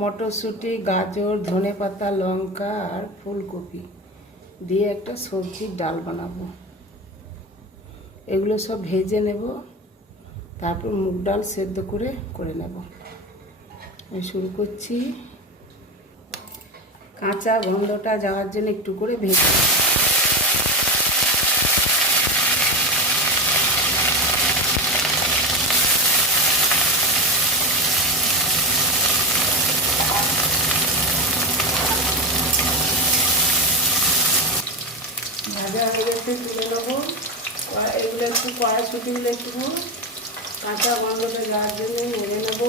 মটরশুঁটি, গাজর ধনে পাতা লঙ্কা আর ফুলকপি দিয়ে একটা সবজির ডাল বানাবো। এগুলো সব ভেজে নেব, তারপর মুগ ডাল সেদ্ধ করে করে নেব। আমি শুরু করছি। কাঁচা গন্ধটা যাওয়ার জন্য একটু করে ভেজে ভাজা হয়ে গেছে, তুলে নেব। এগুলো একটু কড়াইশুটিগুলো একটু কাঁচা গন্ধটা যাওয়ার জন্য নেড়ে নেব।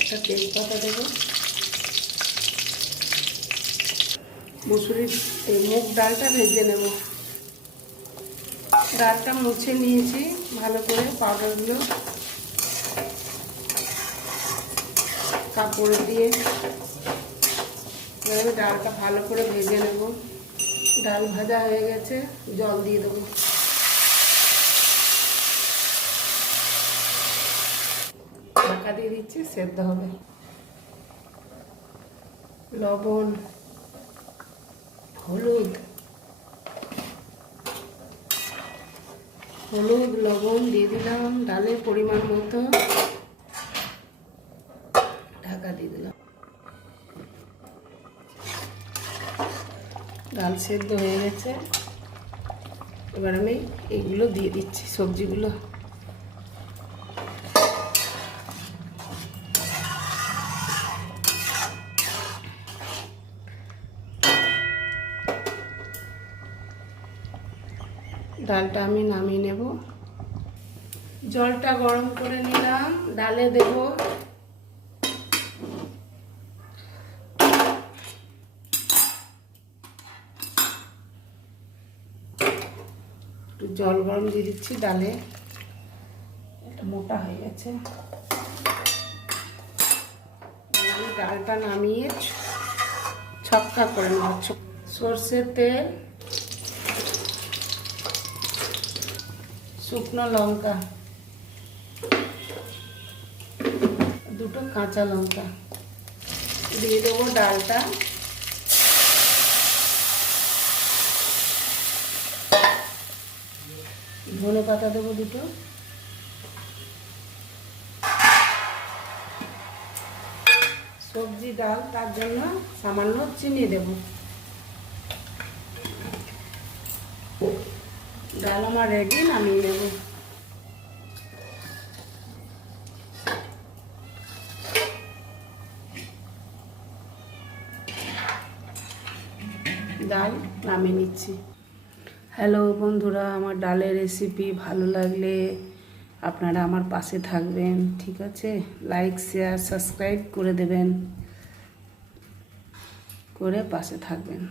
একটা তেজপাতা দেবো। মুসুরির এই মুগ ডালটা ভেজে নেব। ডালটা মুছে নিয়েছি, ভালো করে পাউডারগুলো কাপড় দিয়ে। এভাবে ডালটা ভালো করে ভেজে নেব। ডাল ভাজা হয়ে গেছে, জল দিয়ে দেবো। ঢাকা দিয়ে দিচ্ছি, সেদ্ধ হবে। লবণ, হলুদ হলুদ, লবণ দিয়ে দিলাম। ডালের পরিমাণ মতো। ঢাকা দিয়ে দিলাম। ডাল সেদ্ধ হয়ে গেছে। এবার আমি এগুলো দিয়ে দিচ্ছি, সবজিগুলো। ডালটা আমি নামিয়ে নেব। জলটা গরম করে নিলাম। ডালে দেবো একটু জল গরম দিয়ে দিচ্ছি ডালে। এটা মোটা হয়ে গেছে। ডালটা নামিয়ে ছক্কা করে ছ- সর্ষের তেল শুকনো লঙ্কা দুটো কাঁচা লঙ্কা। দিয়ে দেবো ডালটা। ধনে পাতা দেবো দুটো। সবজি, ডাল, তার জন্য সামান্য চিনি দেব। ডাল আমার রেডি নামিয়ে নেব। ডাল নামিয়ে নিচ্ছি। হ্যালো বন্ধুরা, আমার ডালের রেসিপি ভালো লাগলে আপনারা আমার পাশে থাকবেন, ঠিক আছে? লাইক শেয়ার সাবস্ক্রাইব করে দেবেন, করে পাশে থাকবেন।